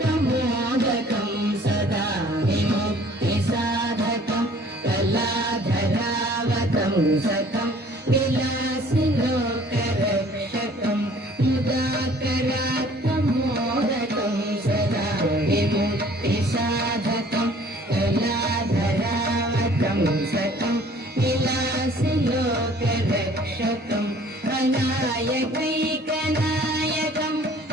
मोदकं सदा विमुक्तिसाधकं कलाधरावतं सकं विलासिलोकरक्षकं मुदाकरात्मोदकं सदा विमुक्तिसाधकं कलाधरावतं सकं विलासिलोकरक्षकं अनायकैकनायकं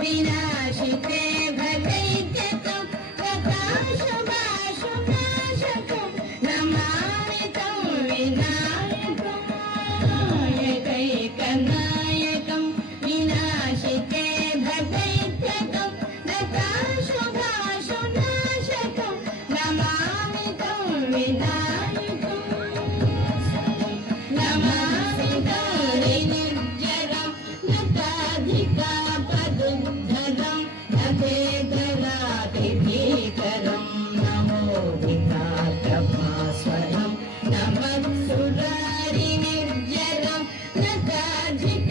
विनाशिते भदैत्यकं प्रकाशभाषुनाशकं नमामि तं विनायकं नायकैकनायकं विनाशिते भदैत्यकं प्रकाशभाषुनाशकं नमामि तं विनायकं नमामि तं निर्जरं नताधिकापदुद्धरं नभेदरातिभीकरं नमोदितातपास्वरं नमत्सुरारिनिर्जरं नताधिकापदुद्धरं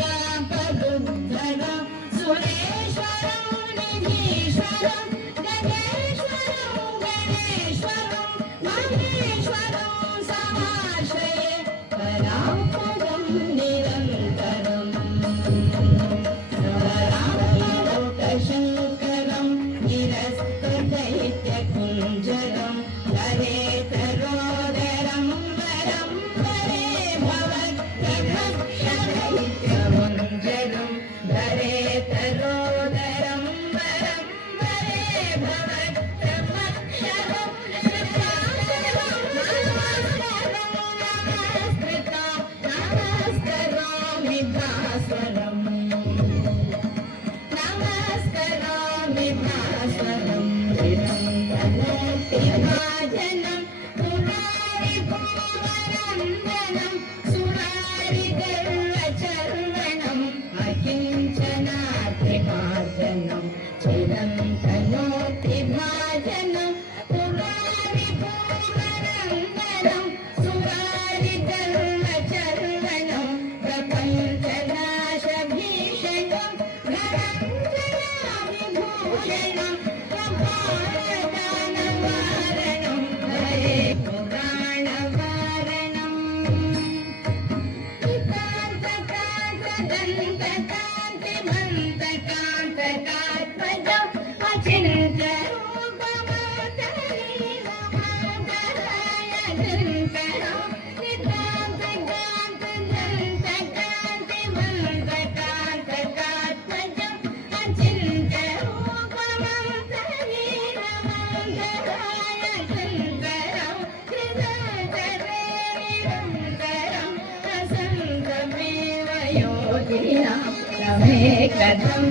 सुरेश्वरं निधीश्वरं गणेश्वरं गणेश्वरं महेश्वरं समाश्रये परापदं निरन्तरम् शङ्करं निरस्तदैत्यकुञ्जरं हरेतरोदरं वरं वरे भवद्भक्षदैत्यमुञ्जरं हरेतरोदरं वरं वरे भवद्भक्षरं नमस्करोमि भास्वरम् नमस्करोमि भास्वरं विभाजनं पुरारिभुवनन्दनं सुरारिगर्वचर्वणम् अकिञ्चनातिभाजनं चिरन्तनोति भाजनं पुरारिभुवनन्दनं सुरारिगर्वचर्वणं प्रपञ्चनाशभीषणं धनञ्जनाविभूषणं प्रभावदानवारणं हरे पुराणवारणम् कान्तकान्तदन्तकान्तिमन्तकान्तकात्मजम् अचिन्त्यरूपमातलीलमादराय शङ्करं नितान्तकान्तदन्तकान्तिमन्तकान्तकात्मजम् अचिन्त्यरूपमातलीलमादराय शङ्करं कृताचरे निरन्तरं वसन्तमेव योगिनां रमे कथं